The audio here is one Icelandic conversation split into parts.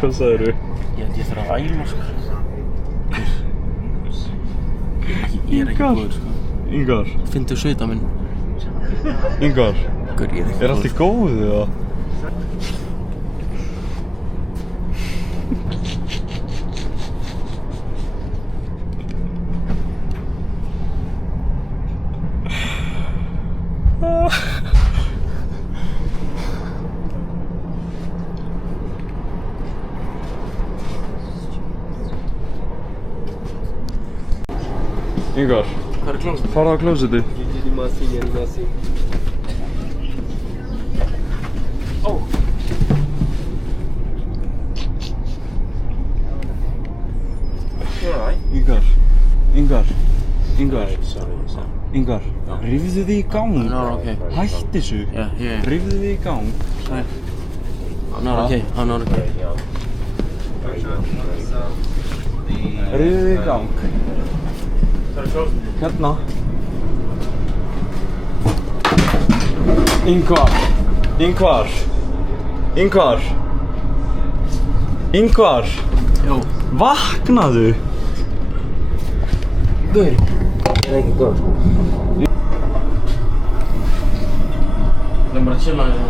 Hvað sagðirðu? Ég þarf að æla, sko. Ég er ekki góður, sko. Ingar. Fyndu svita minn. Ingar. Gaur, ég er ekki góður. Er allt í góðu, eða? Ingar. Hvað er klósettið? Farðu á klósettið. Ó! Ingar. Ingar. Sorry. Ingar. Rífðu þig í gang. No, okay. Hætti þessu. Yeah. Rífðu þig í gang. Sorry. I'm not okay. Rífðu þig í gang. Hérna. Ingvar. Jó. Vaknaðu. Gaur. Ég er ekki góður, sko. Það er bara að chilla hérna.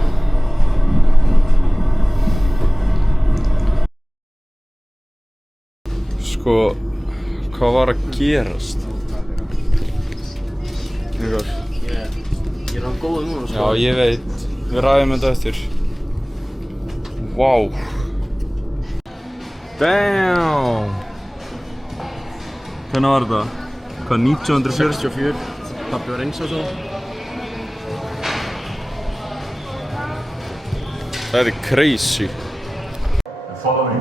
Sko, hvað var að gerast? Ingar. Ég er á góðu núna, sko. Já, ég veit. Við ræðum þetta eftir. Vá. Damn. Hvernig var þetta? Hvað, 1944? Pabbi var eins og svo. Það er crazy. Follow me.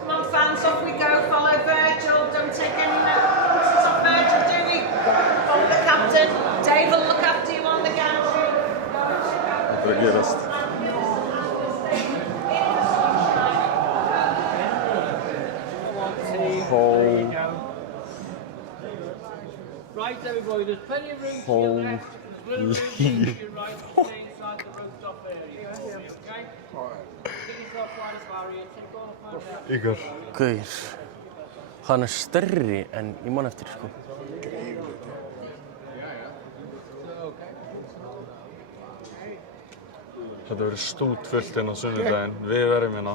Come on, fans, off we go. Follow Virgil. Don't take any notice of Virgil, do we? Follow the captain. Dave will look after you on the gantry. Þetta er að gerast. Right, everybody, there's plenty of room to your left. There's a little room to your right, stay inside the rooftop area. Okay? Get yourself right as barrier, take all of my left. Ingar. Gaur. Hann er stærri en ég man eftir, sko. Þetta verður stútfullt hérna á sunnudaginn. Við verðum hérna.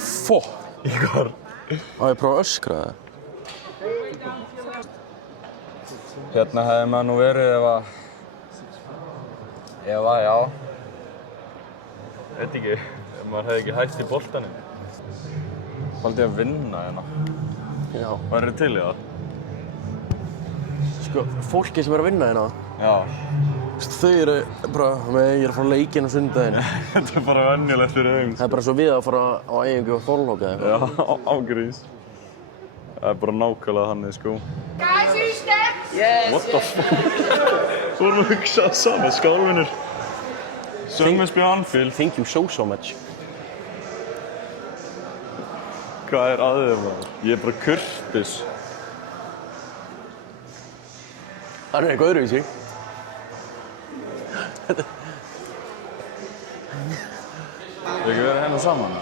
Fó! Ingar. Á ég prófa að öskra það? Hérna hefði maður nú verið ef að, já. Veit ekki, ef maður hefði ekki hætt í boltanum. Valdi að vinna hérna. Já. Værirðu til í það? Sko, fólki sem er að vinna hérna, Já. þau eru bara, ég er að fara á leikinn á sunnudaginn. Þetta er bara venjulegt fyrir þeim. Það er bara svo við að fara á æfingu á Þorlók eða eitthvað. Já, ágrís. Það er bara nákvæmlega þannig, sko. Guys, who steps? What the fuck? Þú vorum að hugsa það saman, skálvinur. Söngmessby Anfield. Thank you so much. Hvað er að þér, maður? Ég er bara kurteis. Það er eitthvað öðruvísi. Við ekki verið hérna saman?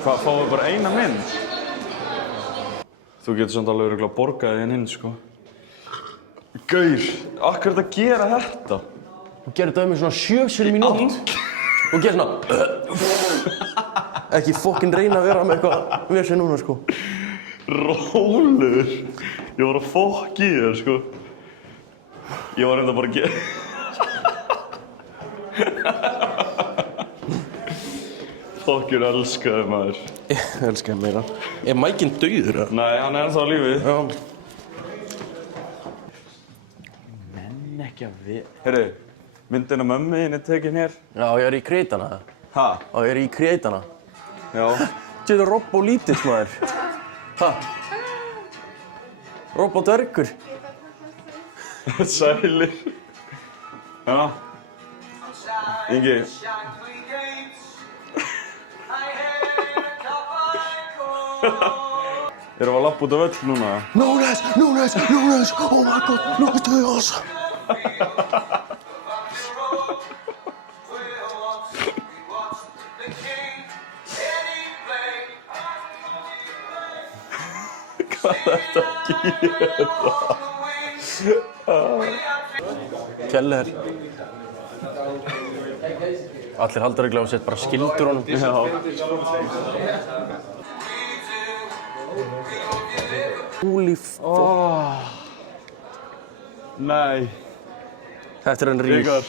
Hvað, fáum við bara eina mynd? Þú getur samt alveg örugglega borgað þig hinn, sko. Gaur, akkur er þetta að gera þetta? Þú gerir þetta um mig svona 7 sinnum í nótt. Þú gerir svona... Ekki fokkin reyna að vera með eitthvað vesen núna, sko. Rólur. Ég var að fokk í þér, sko. Ég var enda bara að gera... Fokkjur elskaði maður. Ég elska hann meira. Er mækinn dauður, eða? Nei, hann er ennþá á lífi. Já. Menn ekki að við... Heyrðu, myndin af mömmu þín er tekin hér. Já, ég er í kreitana. Ha? Já, ég er í kreitana. Já. Þetta er Robbo lítill, maður. Ha? Robbo dvergur. Sælir. Já. Ingi. Erum við að lappa út á völl núna? Núnes! Nunes, oh my god, Nunes Diaz. Hvað er þetta að gera? Keller. Allir halda reglulega og sett bara skildur honum. Já. Holy fuck. Nei. Þetta er en rís. Ígar.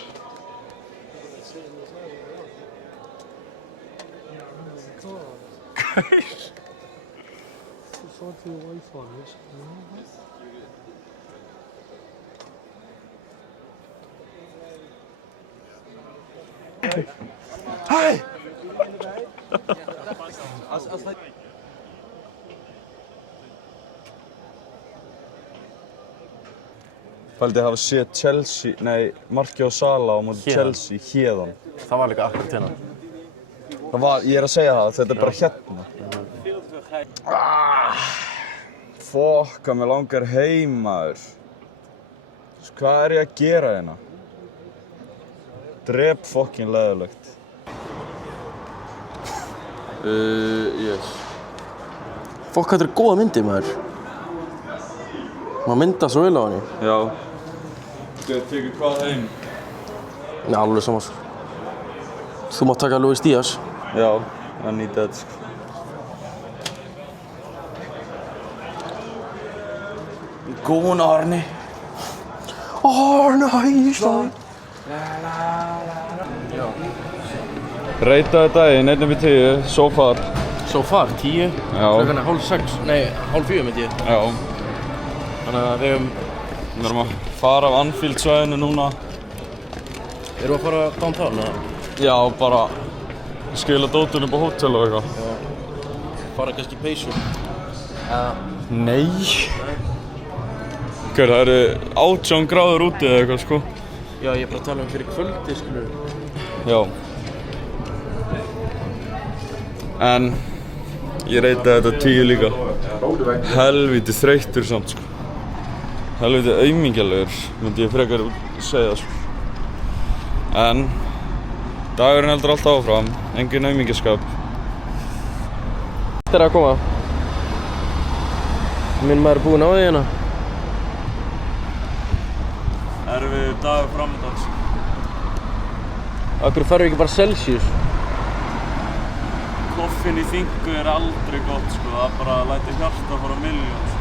Hei! Fældi að hafa séð Chelsea, nei, markið á Sala á móti Chelsea héðan. Það var líka akkurat hérna. Það var, ég er að segja það, þetta er bara hérna. Fokk, að mér langar heim, maður. Hvað er ég að gera hérna? Drep fokkin leðilegt. Yes. Fokk, þetta er góða myndi, maður. Maður mynda svo vel á henni. Já. Þú getur tekið hvað heim? Nei, alveg saman. Þú mátt taka Luis Díaz. Já, I need that, sko. Góðan Arni. Arni Ísland. Reitaði daginn, 1-10, so far. So far, 10. Já. Klukkan er 3:30, nei, 3:30 myndi ég. Já. Þannig að við erum að fara af Anfield svæðinu núna. Erum við að fara downtown, eða? Já, bara skila dótinu upp á hótel og eitthvað. Já. Fara kannski í peysu. Nei. Hver, það eru 18 gráður úti eða eitthvað, sko. Já, ég er bara að tala fyrir kvöldi, skilur. Já. En ég reitaði þetta 10 líka. Helviti þreyttur samt, sko. Helviti aumingjalegur, myndi ég frekar segja, sko. En dagurinn heldur alltaf áfram, engin aumingjaskap. Þetta er að koma. Minn maður er búinn á því hérna. Erfiður dagur framöndan, sko. Akkur farið við ekki bara Celsius? Koffín í þingu er aldrei gott, sko. Það er bara að læta hjarta fara á milljón, sko.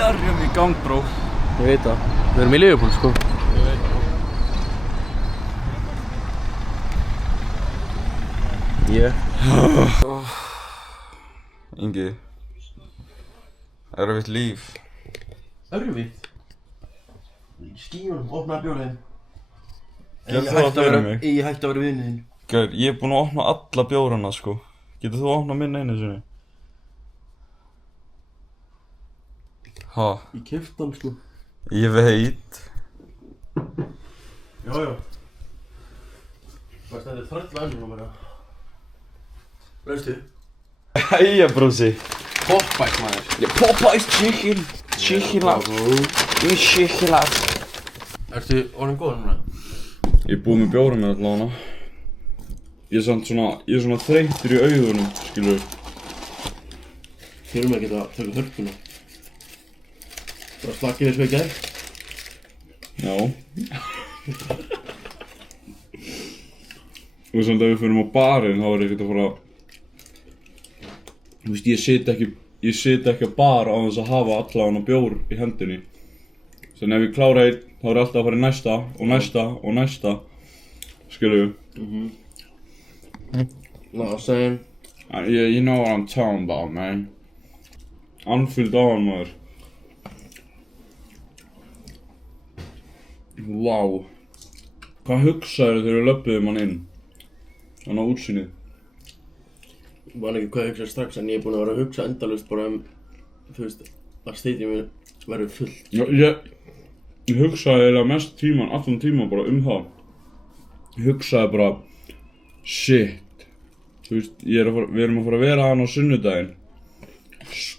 Garjum í gang, bró. Ég veit það. Við erum í Liverpool, sko. Ég veit það. Ég. Ingi. Erfitt líf. Erfitt? Í skíunum, opnaði bjórinn. Gerðu það fyrir mig. Ég hætti að vera vinur þinn. Gaur, ég er búinn að opna alla bjórana, sko. Getur þú opnað minn einu sinni? Ha? Ég keypti hann, sko. Ég veit. Já. Þetta er þröll ennum á mér, já. Veistu? Hæja, brósi. Popeyes, maður. Popeyes chicken. Chicken laf. Chicken laf. Ertu orðinn góður núna? Ég er búinn með bjórana allavega. Ég er svona þreyttur í augunum, skilur. Þurfum ekki að taka hörpuna. Bara slakið eins og í gær. Já. Og samt ef við förum á barinn, þá er ekkert að fara. Þú veist, ég sit ekki á bar á þess að hafa allavega bjór í hendinni. Þannig ef ég klára einn, þá er alltaf að fara í næsta og næsta og næsta. Skilur við? No, same. You know what I'm talking about, man. Anfield á hann, maður. Vá. Hvað hugsaðir þegar við löbbuðum hann inn? Hann á útsýnið. Ég man ekki hvað ég hugsaði strax, en ég er búinn að vera að hugsa endalaust bara þú veist, að stadiumið verður fullt. Já, ég hugsaði eiginlega mest tíman, allan tíman bara það. Ég hugsaði bara, shit. Þú veist, við erum að fara að vera hann á sunnudaginn.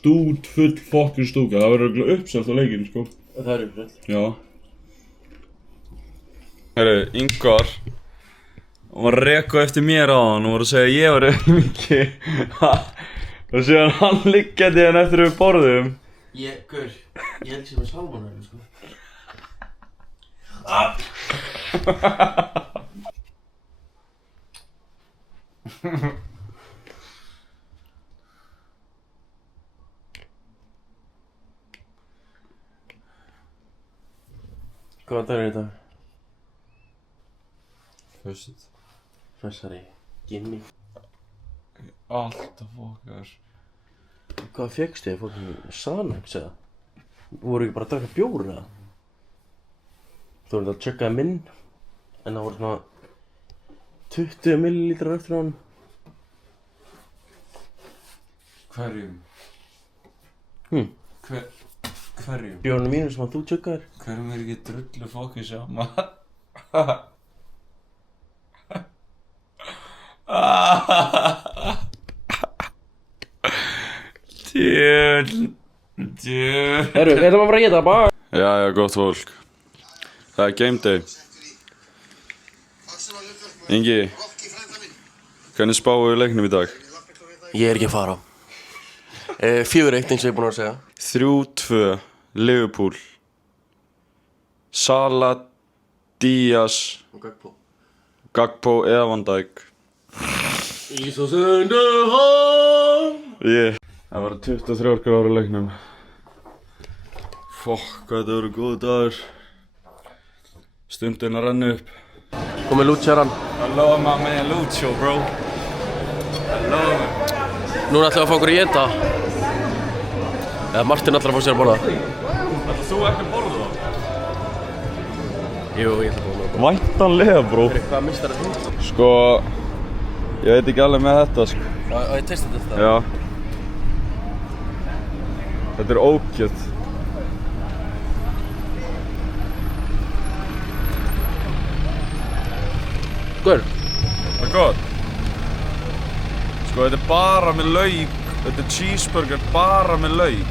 stút full fokkin stúka. Það verður örugglega uppselt á leikinn, sko. Það er uppselt. Já. Herru, Ingvar. Hún var að reka eftir mér á hann og var að segja að ég var auðmiki. Og síðan hann liggjandi hann eftir við borðum. Gaur, ég held sem með salmonellu, sko. Hvaða dag er þetta? Fössari, Gimmi. Alltaf fokkar. Hvað fékkstu þið fólk Sanax eða? Voru ekki bara að drekka bjór eða? Þú voru þetta að tjekkaði minn, en það voru svona 20 millilítrar eftir hann. Hverjum? Hverjum? Bjórnum mínum sem að þú tjekkaðir. Hverjum ekki drullu fokkin sama? Djöl. Herru, þetta var bara að geta bara. Já, gott fólk. Það er game day. Ingi, hvernig spáðu leiknum í dag? Ég er ekki að fara. 4-1 eins og ég er búinn að segja. 3-2, Liverpool. Salah, Díaz, Gakpo eða Van Dijk. Það var 23 gráður í leiknum. Fokk, hvað þetta voru góð dagur. Stundin að renna upp. Komið Lucharan. Hello my man Lucho, bro. Hello. Núna ætlum við að fá okkur í enda. Eða Martin ætlar að fá sér að borða. Ætlar þú ekki að borða það? Jú, ég ætla að borða. Væntanlega, bro. Hvað mistar þetta? Sko, ég veit ekki alveg með þetta, sko. Og ég testa þetta? Já. Þetta er ókjöt. Góður? Það er gott. Sko, þetta er bara með lauk. Þetta er cheeseburger bara með lauk.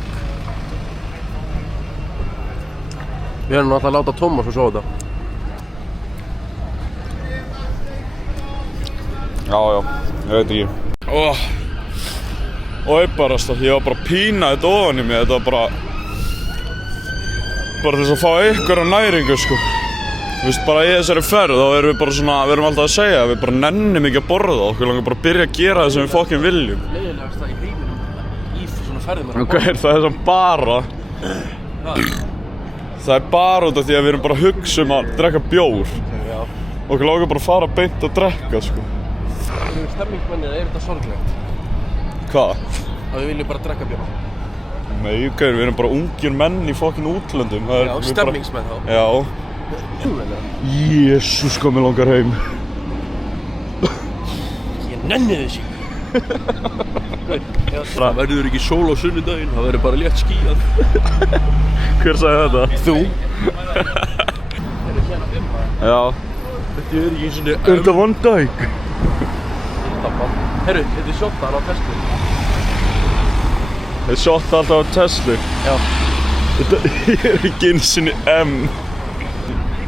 Við erum alltaf að láta Tómas og svo þetta. Já, ég veit ekki. Ég var bara að pína þetta ofan í mig. Þetta var bara til þess að fá einhverja næringu, sko. Þú veist, bara í þessari ferð, þá erum við bara svona, við erum alltaf að segja, við bara nennum ekki að borða og okkur langar bara að byrja að gera það sem við fokkin viljum. Leiðilegast það í heiminum í svona ferðum að Ok, það er svona bara. Það er bara út af því að við erum bara að hugsa um að drekka bjór. Já. Okkur langar bara að fara beint að drekka, sko. Stemmingsmennið, er þetta sorglegt? Hvað? Að við viljum bara drekka bjór. Nei, gauður, við erum bara ungir menn í fokkin útlöndum. Já, stemmingsmenn þá. Já. Jésús, hvað mér langar heim. Ég nenni þessi. Það verður ekki sól á sunnudaginn, það verður bara létt skýjað. Hver sagði þetta? Þú. Já. Þetta er ekki eins og Er þetta Van Dijk? Herru, þetta er shottaðan á Tesla. Þeir shotta alltaf á Tesla. Já. Þetta er ekki eins og M.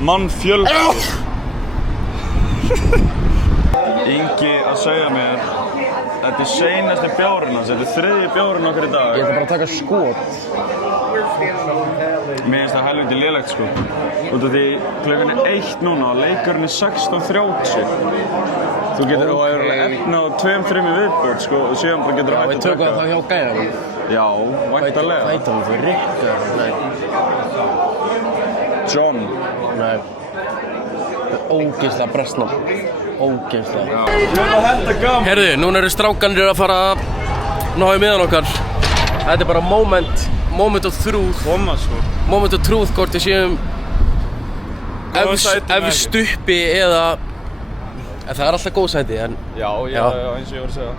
Mann fjöldi. Ingi að segja mér, þetta er seinasti bjórinn hans, þetta er þriðji bjórinn okkar í dag. Ég ætla bara að taka skot. Mér finnst það helviti lélegt, sko. Út af því klukkan er 1 núna og leikurinn er 16:30. Þú getur efna á 2-3 viðbót, sko, og síðan bara getur Já, við tökum það hjá gæðanum. Já, væntanlega. Fætum þú Rikka? Nei. John. Nei. Ógeðslega brestnafn. Ógeðslega. Herðu, núna eru strákanir að fara að ná í miðan okkar. Þetta er bara moment of truth. Koma svo. Moment of truth, hvort við séum efst uppi eða... En það er alltaf góð sæti, en... Já, eins og ég var að segja.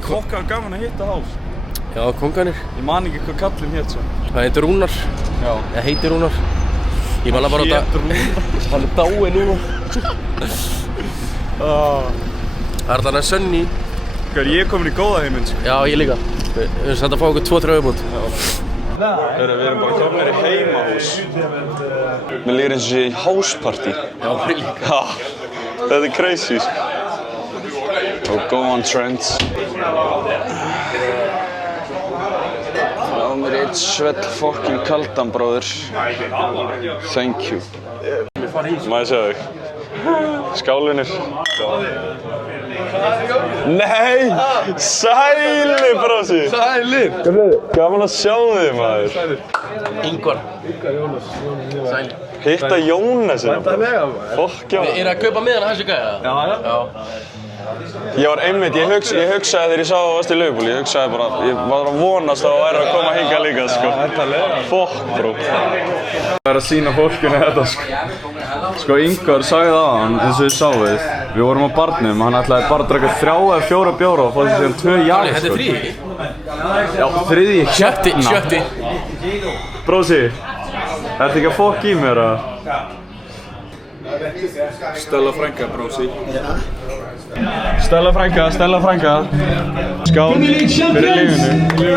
Kokka var gaman að hitta hás. Já, konganir. Ég man ekki hvað kallinn hét svo. Það heitir Rúnar. Já. Það heitir Rúnar. Ég man bara Hét Rúnar. Hann er dáinn núna. Það er alltaf hann Sönni. Hvað, ég er komin í góða heiminn, sko. Já, ég líka. Við erum satt að fá okkur 2-3 viðbót. Við erum bara komnir í heimahús. Mér líður eins og sé í houseparty. Já, við líka. Ha, þetta crazy. Og go on trends. Fá mér eitt svell fucking kaldan, bróður. Thank you. Má ég sjá þig? Skálinir. Nei! Sælir, brósi! Sælir! Gaman að sjá þig, maður. Ingvar. Sæl. Hitta Jónasina, bróð. Fokk, já. Eru að kaupa miðan að þessu gæja? Já. Ég var einmitt, ég hugsaði þegar ég sá að varst í Liverpool, ég hugsaði bara, ég var að vonast að það væri að koma hingað líka, sko. Fokk, bró. Það er að sýna fólkinu þetta, sko. Sko, Ingvar sagði það á hann, eins og þið sáuð. Við vorum á barnum, hann ætlaði bara að draka 3 eða 4 bjóra og fá sér síðan 2 jarð, sko. Þetta er 3? Já, 3. Sjötti. Brósi, ertu ekki að fokk í mér, að? Stella frænka, brósi. Stella frænka. Skál fyrir lífinu.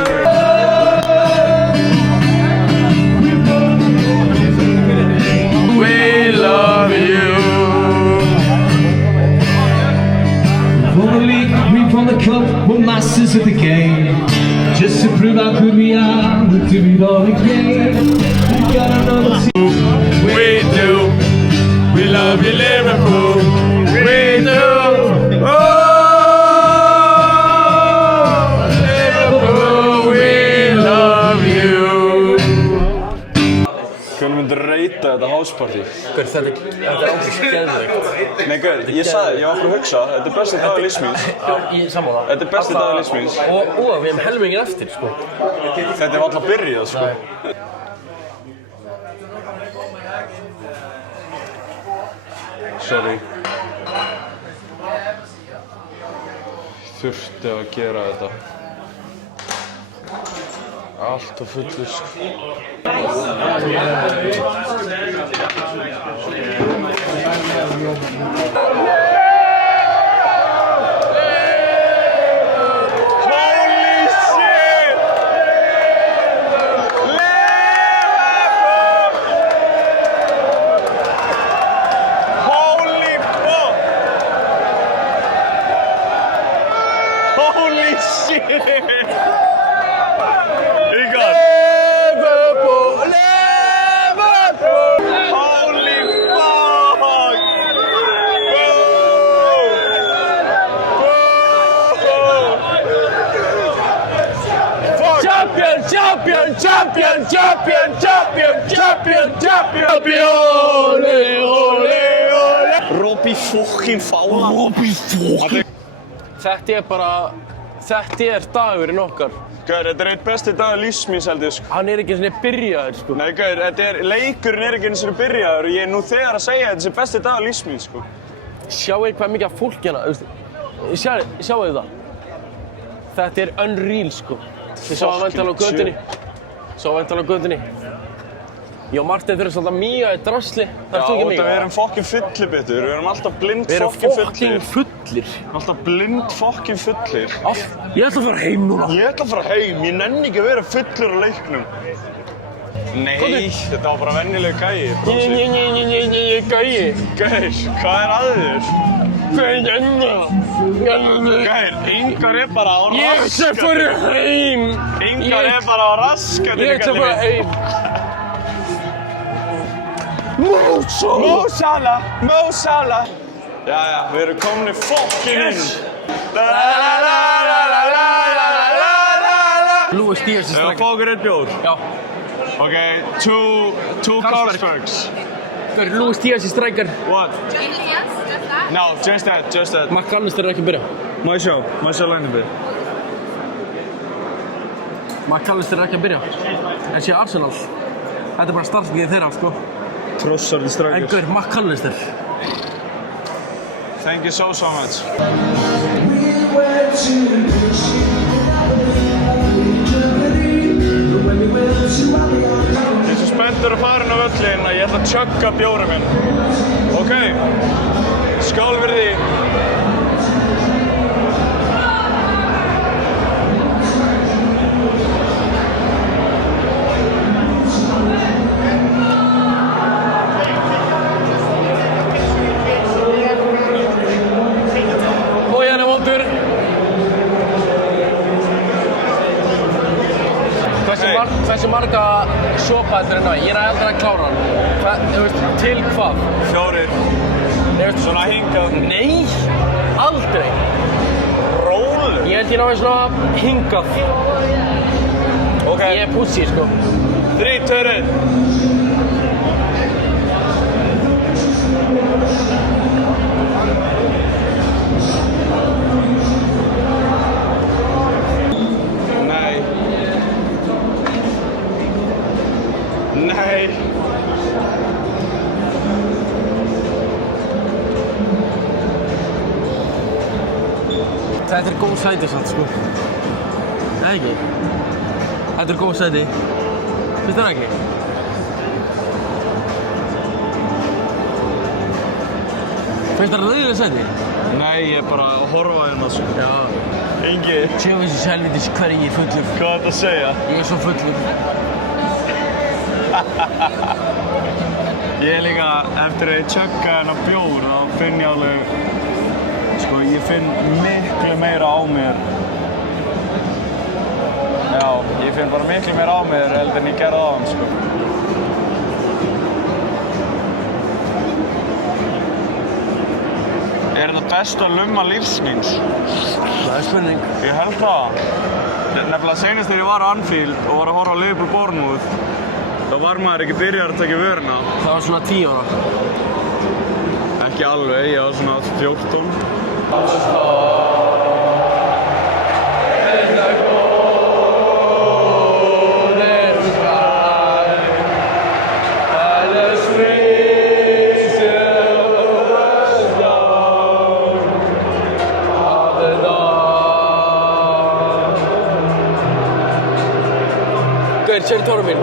We love you. Only we from the cup, we're masters of the game. Just to prove how good we are, we'll do it all again. We got another team. We do. We love you, Liverpool. We do. Oh, Liverpool, we love you. Hvernig myndir reyta þetta houseparty? Gaur, þetta er ákveð skemmtilegt. Nei, gaur, ég var bara að hugsa, þetta er besti dagur lífs míns. Já, ég sammála. Þetta er besti dagur lífs míns. Og við hefum helmingin eftir, sko. Þetta er alltaf byrjað, sko. Sorry. Þurfti að gera þetta. Allt á fullu, sko. Robbie fucking Fowler. Þetta er dagurinn okkar. Gaur, þetta er eitt besti dagur lífs míns, held ég, sko. Hann er ekki einu sinni byrjaður, sko. Nei, gaur, leikurinn er ekki einu sinni byrjaður og ég er nú þegar að segja að þetta sé besti dagur lífs míns, sko. Sjáu hvað mikið af fólk hérna, sjáu það. Þetta er unreal, sko. Þið sáum væntanlega á götunni. Ég og Martin þurfum svolítið að míga í drasli. Það ertu ekki míga. Við erum fokkin fyllibittur, við erum alltaf blind Við erum fokkin fokkin fullir. Alltaf blind fokkin fullir. Ég ætla að fara heim núna. Ég ætla að fara heim, ég nenni ekki að vera fullur á leiknum. Nei, þetta var bara venjuleg gæi, brósi. Gæi. Gaur, hvað er að þér? Gaur, Ingar er bara á raskandi. Ég ætla að fara heim. Ingar er bara á raskandi. Ég ætla að fara heim. Mo Salah. Jæja, við erum komni fokkin inn. Luis Díaz í Við strækjar. fá okkur einn bjór. Já. Ok, two Carlsbergs. Gaur, Luis Díaz í strækjar. What? No, just that. McAllister er ekki að byrja. Má ég sjá line bit. McAllister er ekki að byrja. En sé Arsenal. Þetta er bara startingið þeirra, sko. Trossar þið En strákir. gaur, McAllister. Thank you so much. Ég er svo spenntur að fara inn á völlinn að ég ætla að tjögga bjóra minn. Ok, skál fyrir því. marga sopa heldur en ég aldrei að klára hann. Þú veist, til hvað? 4. Svona hingað. Nei, aldrei. Rólur. Ég held ég náði svona hingað. Ok. Ég er pussi, sko. 3, 2, 1. Nei. Nei. Þetta góð sæti samt, sko. Nei, ekki? Þetta góð sæti. Finnst það ekki? Finnst það leiðileg sæti? Nei, ég er bara að horfa hérna sko. Já. Ingi, Tjöfisins helvitis hverju ég er fullur. hvað er þetta að segja? Ég er svo fullur. Ég er líka, eftir að ég tjögga hennar bjór, þá finn ég alveg, sko, ég finn miklu meira á mér. Já, ég finn bara miklu meira á mér heldur en ég gerði á hann, sko. Er þetta besta lumma lífs míns? Það er spurning. Ég held það. Nefnilega seinast þegar ég var á Anfield og var að horfa á Liverpool Bournemouth, þá var maður ekki byrjar að taka vöruna. Það var svona 10 ára. Ekki alveg, ég var svona 14. Gauður, sér tóra mín.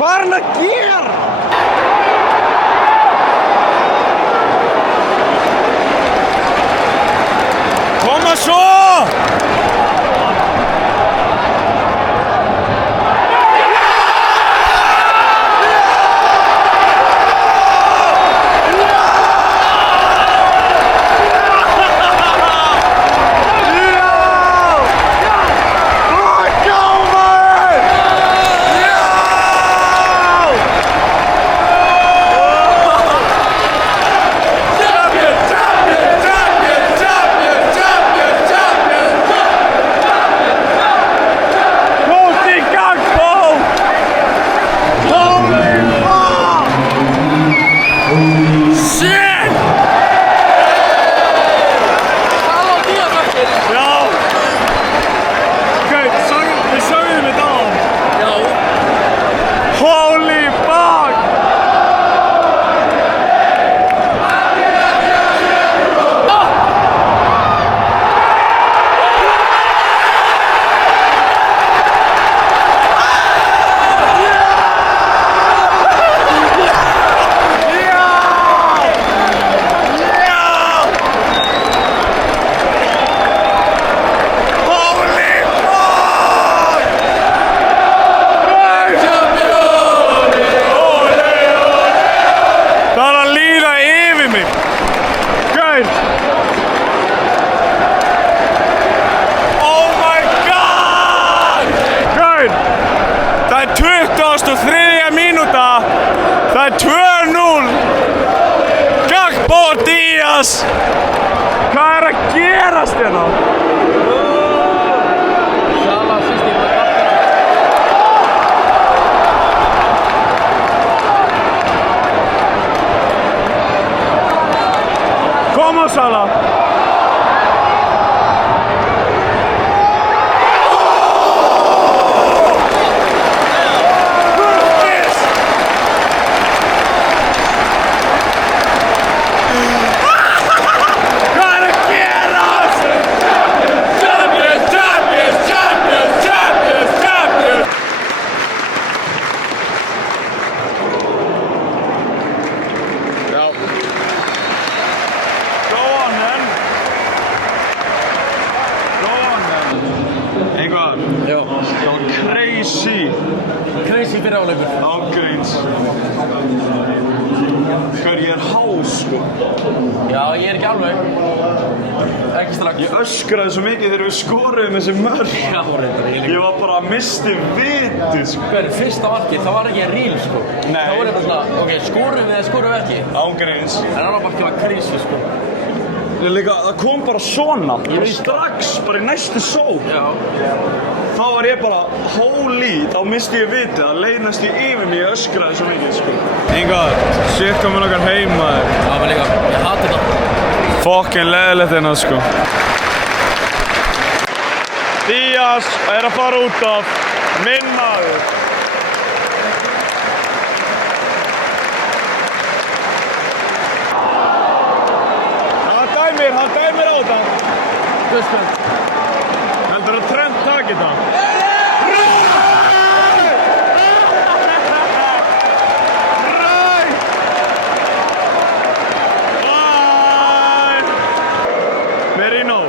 Hvað er hann að gera? Koma svo! Díaz! Hvað er að gerast hérna? Salah sýstir með kaptena. Kom á Salah! Crazy fyrir áleikur. Ágreins. Hver, ég er hás, sko. Já, ég er ekki alveg. Ekki strax. Ég öskraði svo mikið þegar við skoruðum þessi mörg. Já, reyndar, ég líka. Ég var bara að misti vitið, sko. Hver, fyrsta markið, það var ekki að ríl, sko. Nei. Það var eitthvað svona, ok, skorum við eða skorum við ekki. Ágreins. En annar markið var crazy, sko. Líka, það kom bara svona. Bara strax, bara í næstu sól. Já. Þá var ég bara, holy, þá misti ég vitið, það leynast ég yfir mig, ég öskraði svo mikið, sko. Ingar, shit komið okkar heim, maður. Já, men líka, ég hati þetta. Fokkin leðilegt hérna, sko. Díaz er að fara út af, minn maður. Hann dæmir á þetta. Guðspjöld. Heldur að Trent taki þetta? Merino,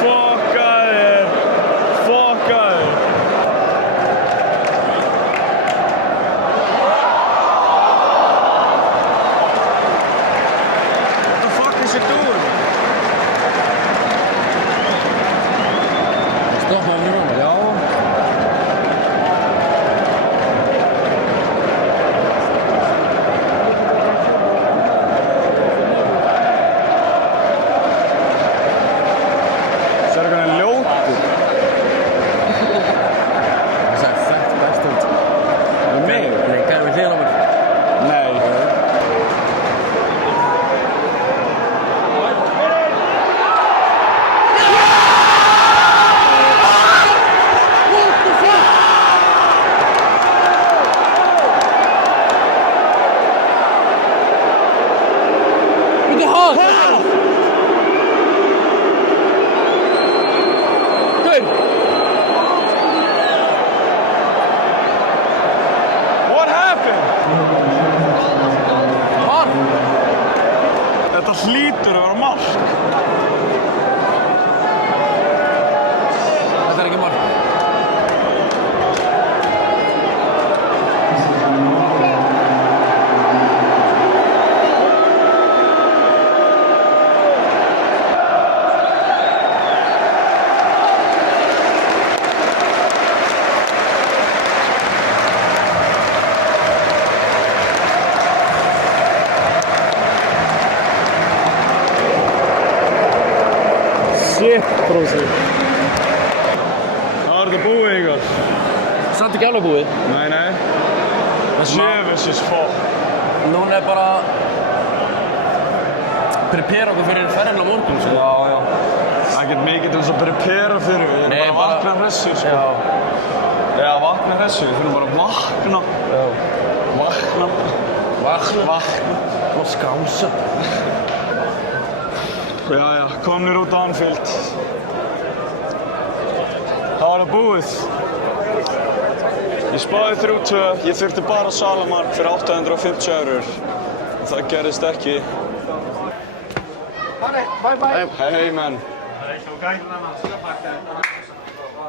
fokkaðir. What the fuck is it doing? Stoppaði fyrir hana. Já. Sérðu hvernig hann er ljótur? Það sagði fett best út. Með mig? Nei, gæði við hliðina á mér. Nei. Bíddu, hall! Gaur! What happened? Hall! Þetta hlýtur að vera mark. Þetta er ekki mark. Shit, brósi. Það var þetta búið ykkur. Samt ekki alveg búið. Nei. Djöfisins fokk. Núna er bara prepara okkur fyrir ferðin á morgun, sko. Já. Ekkert mikið til þess að prepara fyrir. Við Nei, erum bara að vakna hressir, sko. Já, vakna hressir. Við þurfum bara að vakna. Vakna. Og skása. Já, komnir út á Anfield. Það var það búið. Ég spáði 3-2, ég þurfti bara Salamark fyrir 850 eurur. Það gerðist ekki. Hey man.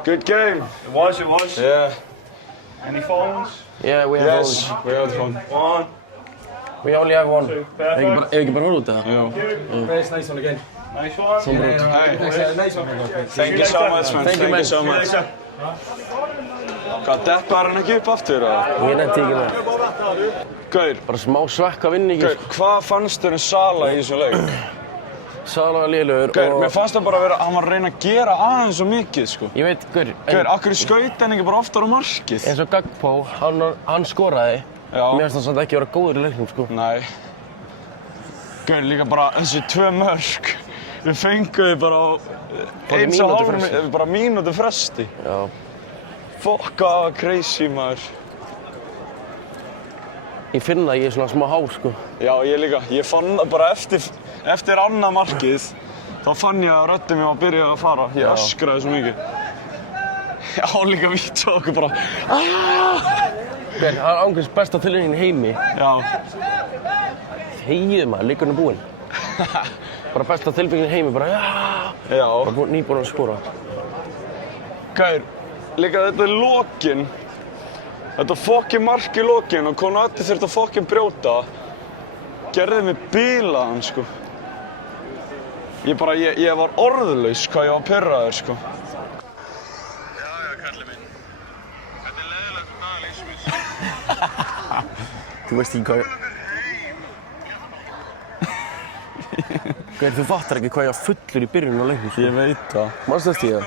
Good game. It was. Yeah. Any phones? Yeah, we have Yes, one. we had fun. One, We only have one. two, Ef perfect. ekki bara horfa út það? Já. Nice one. Hey. Thank you so much, man. Thank you, man. so much. Hvað, deppar hann ekki upp aftur, eða? Ég nefndi ekki með. Gaur, Bara smá svekk að vinna ekki, sko. hvað fannst þér Sala í þessu leik? Sala var lélegur Gaur, og... mér fannst það bara að vera, hann var að reyna að gera aðeins svo mikið, sko. Ég veit, Gaur... Gaur, akkur skaut hann ekki bara oftar á markið? Eins og Gagpo, hann skoraði. Já. Mér finnst það samt ekki vera góður í leiknum, sko. Nei. Gaur, líka bara þessi 2 mörk. Við fengum þið bara á... bara mínútu fresti. Já. Fokka, crazy, maður. Ég finn það, ég er svona smá há, sko. Já, ég líka. Ég fann það bara eftir annað markið. Þá fann ég að röddin mér var að byrja að fara. Ég öskraði svo mikið. Já, líka vítt og okkur bara... Það er ángriðs besta tilfinningin í heimi. Já. Þegið maður, leikurinn er búinn. Bara besta tilfinningin í heimi, bara Já. Bara nýbúinn að skora. Gaur, líka þetta er lokinn. Þetta fokkin mark í lokinn og Konati þurfti að fokkin brjóta. Gerði mig bílaðan, sko. Ég var orðlaus hvað ég var pirraður, sko. Já, kallið minn. Þetta er leiðilegt dagur lífsins. Þú veist ekki hvað Gaur, þú fattar ekki hvað ég var fullur í byrjun á leiknum, sko. Ég veit það. Manstu eftir því það?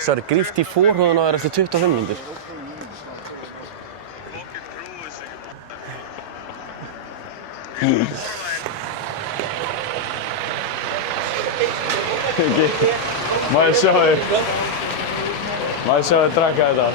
Sari, gríft í forhúðuna þér eftir 25 mínútur. Má ég sjá þig? Má ég sjá þig drekka þetta?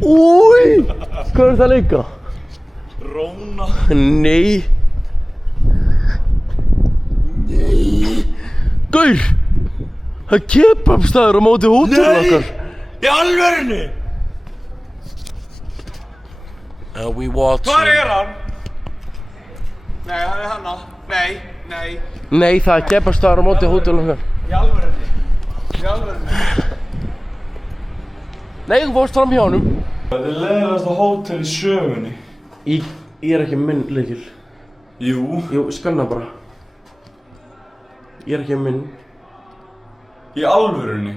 Úi! Hvað er það að leika? Róna. Nei. Gaur! Það er kebabstaður á móti hótelinu okkar. Í alvörunni? We watch... Hvar er hann? Nei, hann er hanna. Nei. Nei, það er kebabstaður á móti hótelinu okkar. Í alvörunni? Í alvörunni? Nei, þú fórst fram hjá honum. Þetta er leiðilegasta hótel í sögunni. Ég er ekki minn lykil. Jú, skanna bara. Ég er ekki minn. í alvörunni.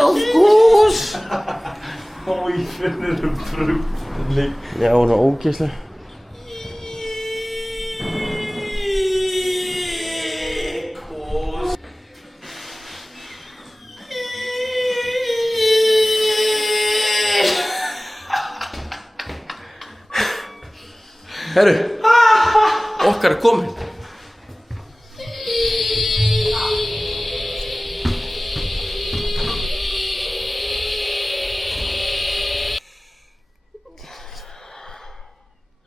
Of course! Ég finnir brugli. Já, hún var ógeðsleg. Herru, okkar er kominn.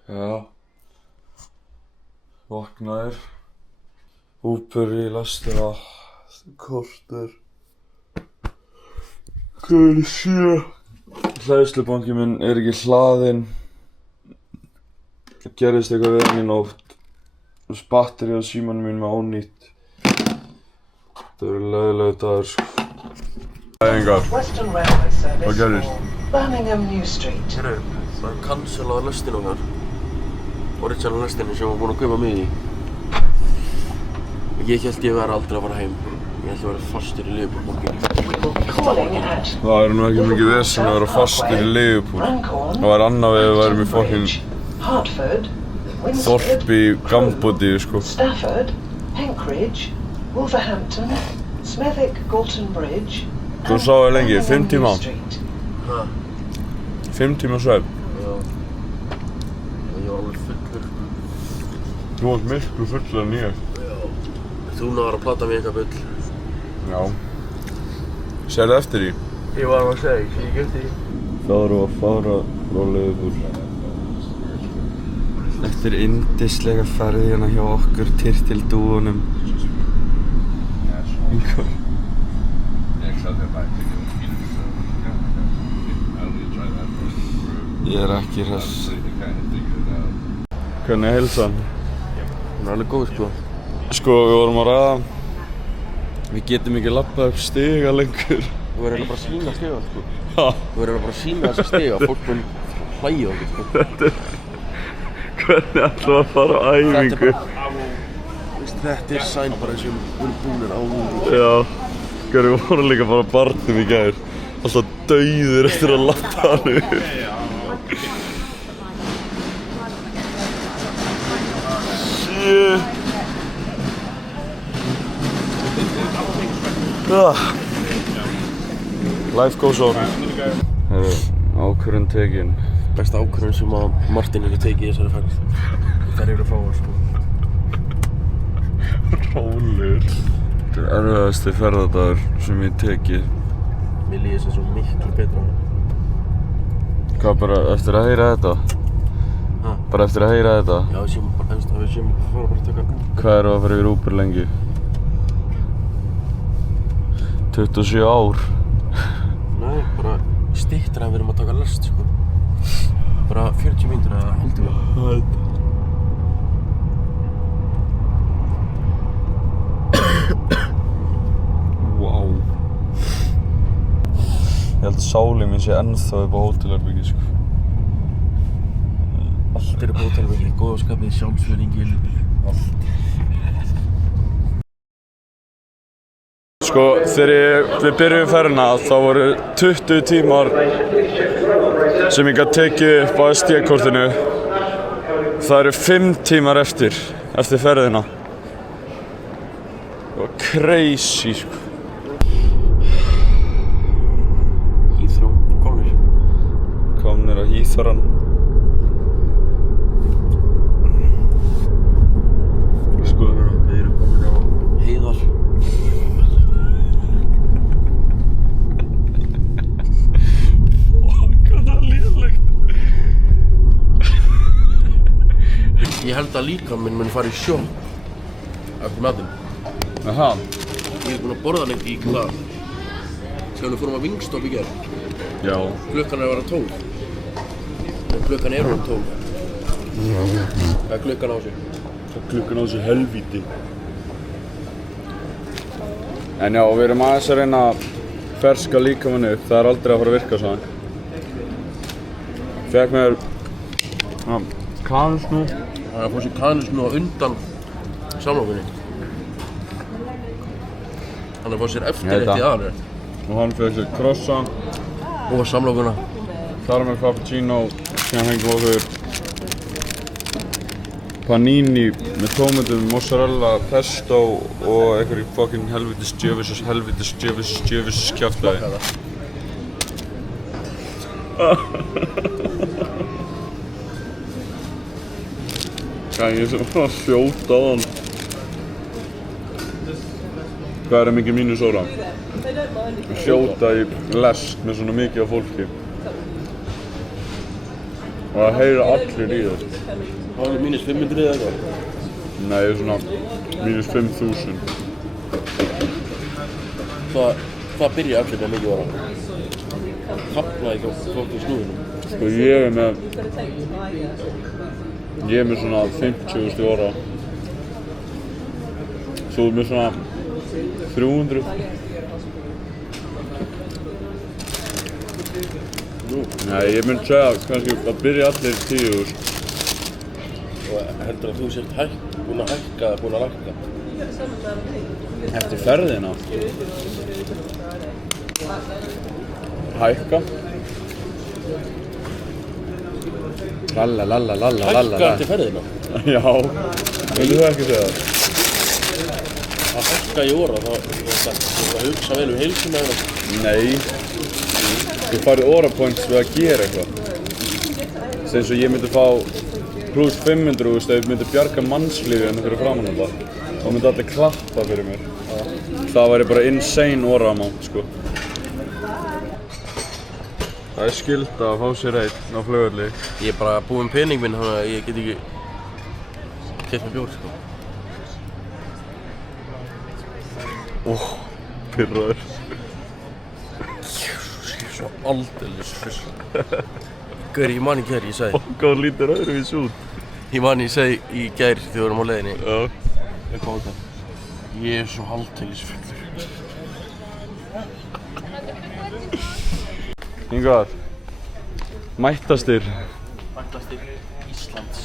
Já. Vaknaðir. Úper í lestina. Korter. Klukkan 7. Hlæðslubanki minn er ekki hlaðinn. Það gerðist eitthvað við hann í nótt. Batterið á símanum mínum er ónýtt. Það verður leiðilegu dagur, sko. Æfingar. Hvað gerðist? Birmingham New Street. Herru, það er cancelaða lestin okkar. Original lestinni sem við búin að kaupa mig í. Ég held ég væri aldrei að fara heim. Ég held ég væri fastur í Liverpool-borginni. Calling at Það nú ekki mikið vesen að vera fastur í Liverpool. Runcorn, Það ennað við værum í fucking Hertford, Winsford, þorpi í Gambóti, sko. Stafford, Penkridge, Wolverhampton, Smethwick, Galton Bridge, Þú sáðu lengi, 5 tíma. Street. 5 tíma svefn. Já. Ég var alveg fullur. Þú varst miklu fullur en ég. Þú náður að plata mig eitthvað bull. Já. Sérðu eftir því? Ég var að segja, ég sé ekki eftir því. Það eru að fara frá Liverpool. Eftir yndislega ferð hérna hjá okkur Tyrtildúunum. Ég ekki hress. Hvernig er heilsan? Hún er alveg góð, sko. Sko, við vorum að ræða. Við getum ekki labbað upp stiga lengur. Þú verður eiginlega bara að sýna stiga, sko. Ha? Þú verður bara að sýna þessa stiga, fólk mun hlæja okkur, sko. Hvernig ætlum við að fara á æfingu? Þetta er sæn bara eins og við erum búinir á hún. Já. Við vorum líka bara á barnum í gær. Alltaf dauðir eftir að labba hann upp. Shit. Life goes on. Ákvörðun tekin. Besta ákvörðun sem að Martin hefur tekið í þessari ferð. Þær eru fáar, sko. Rólegur. Þetta er erfiðasti ferðadagur sem ég tekið. Mér líður sem svo miklu betra. Hvað, bara eftir að heyra þetta? Ha? Bara eftir að heyra þetta? Já, við séum bara að fara bara að taka Uber. Hvað eru að fara yfir Uber lengi? 27 ár. Nei, bara styttra en við erum að taka lest, sko. Bara 40 mínútur eða hálftíma. Wow. Ég held sálinn minn sé ennþá upp á hótelherbyggi, sko. Allt er upp á hótelherbyggi, góðskapið, sjálfsvirðingi, allt. Sko, þegar við byrjum ferðina þá voru 20 tímar sem ég gat tekið upp á SD-kortinu. Það eru 5 tímar eftir ferðina. Það var crazy, sko. Heathrow, komnir. Komnir að Heathrow. Sko, við erum komin á Heiðar. Ég held að líkaminn minn fara í sjokk eftir matinn. Aha. Ég er búinn að borða lengi í hvað? Þegar við fórum að Wingstop í gerð. Já. Klukkan er að vera 12. En klukkan er um 12. Það er klukkan á sig. Það er klukkan á sig helvíti. En já, við erum aðeins að reyna að ferska líkamann upp. Það er aldrei að fara að virka svona. Fekk mér kanusnú. Það fór sér kanusnú á undan samlokunni. Hann fór sér eftirrétt í aðalrétt. Og hann fekk sér croissant. Og samlokuna. Caramel cappuccino. Síðan fengum við okkur panini með tómatum, mozzarella, pesto og einhverju fucking helvitis djöfis kjaftaði. Ég sem var að hljóta á hann. Hvað er mikið mínusóra? Að hljóta í lest með svona mikið af fólki. Og að heyra allir í þér. Það var mínus 500 eða eitthvað? Nei, svona mínus 5.000. Hvað byrja allir með mikið vara? Kapla ekki á fólki snúðunum. Sko ég er með svona 50.000 óra. Svo með svona 300. Nei, ég myndi segja kannski að byrja allir 10.000. Og heldur að þú sért búinn að hækka eða búinn að lækka? Eftir ferðina? Hækka. Hækka eftir ferðina. Já, vildu þú ekki segja það? Að hækka í óra, þá hugsa vel heilsuna eða. Nei. Þú farið orapoints við að gera eitthvað. Sem svo ég myndi fá plus 500 ef ég myndi bjarga mannslífi hérna fyrir framan þetta. Þá myndi allir klappa fyrir mér. Það væri bara insane oraamount, sko. Það er skylda að fá sér einn á flugvelli. Ég er bara búinn pening minn, þannig að ég get ekki keypt mér bjór, sko. Pirraður. Svo aldeilis full. Gaur, ég man í gær, ég sagði. Hvað lítur öðruvís út? Ég man ég sagði í gær þegar við vorum á leiðinni. Já. Eitthvað á þetta. Ég er svo aldeilis fullur. Yngvar. Mættastir. Mættastir Íslands.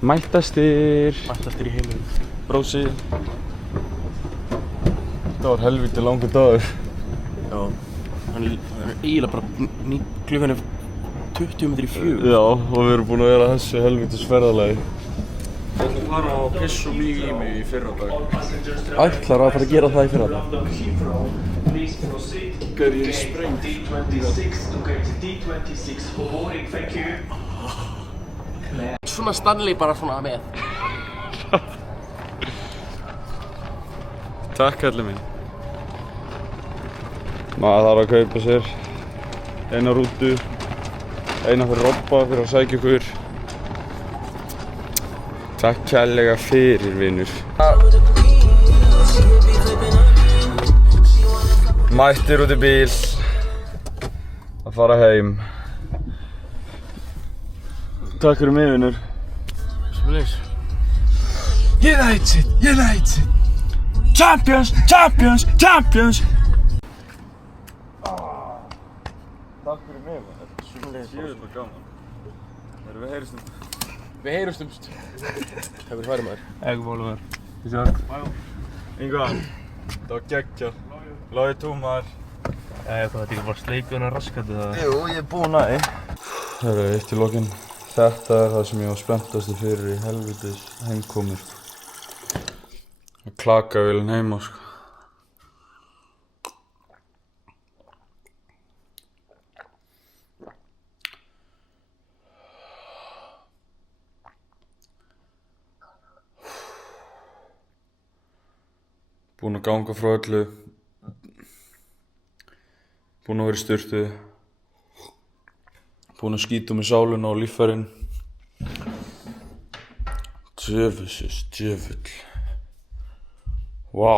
Mættastir. Mættastir í heiminum. Brósi. Þetta var helviti langur dagur. Já. Hann er eiginlega bara klukkan er 20 metri í 4. Já, og við erum búin að vera þessu helvitis ferðalagi. Ég ætla að fara og pissa mikið í mig í fyrradag. Ætlar að fara að gera það í fyrradag? Gær, ég er sprengt. Svona Stanley bara svona með. Takk, kallið minn. Maður þarf að kaupa sér eina rútu, eina fyrir Robba fyrir að sækja ykkur. Takk kærlega fyrir, vinur. Mættir út í bíl að fara heim. Takk fyrir mig, vinur. Svolítið. United! United! Champions! Champions! Champions! Takk fyrir mig, maður. Sjöfnlega gaman. Við heyrjumst. Við heyrjumst. Takk fyrir farið, maður. Ekki máli, maður. Við sjáum. Yngvar, það var geggjað. Love you too, maður. Þetta er ekki bara sleikuna raskandi það. Jú, ég er búinn að því. Það eru eitt í lokin. Þetta er það sem ég var spenntastur fyrir í helvitis heimkomi, sko. Að klaka vélinn heima, sko. Búinn að ganga frá öllu. Búinn að vera í sturtu. Búinn að skýta með sáluna og líffærin. Djöfull. Vá.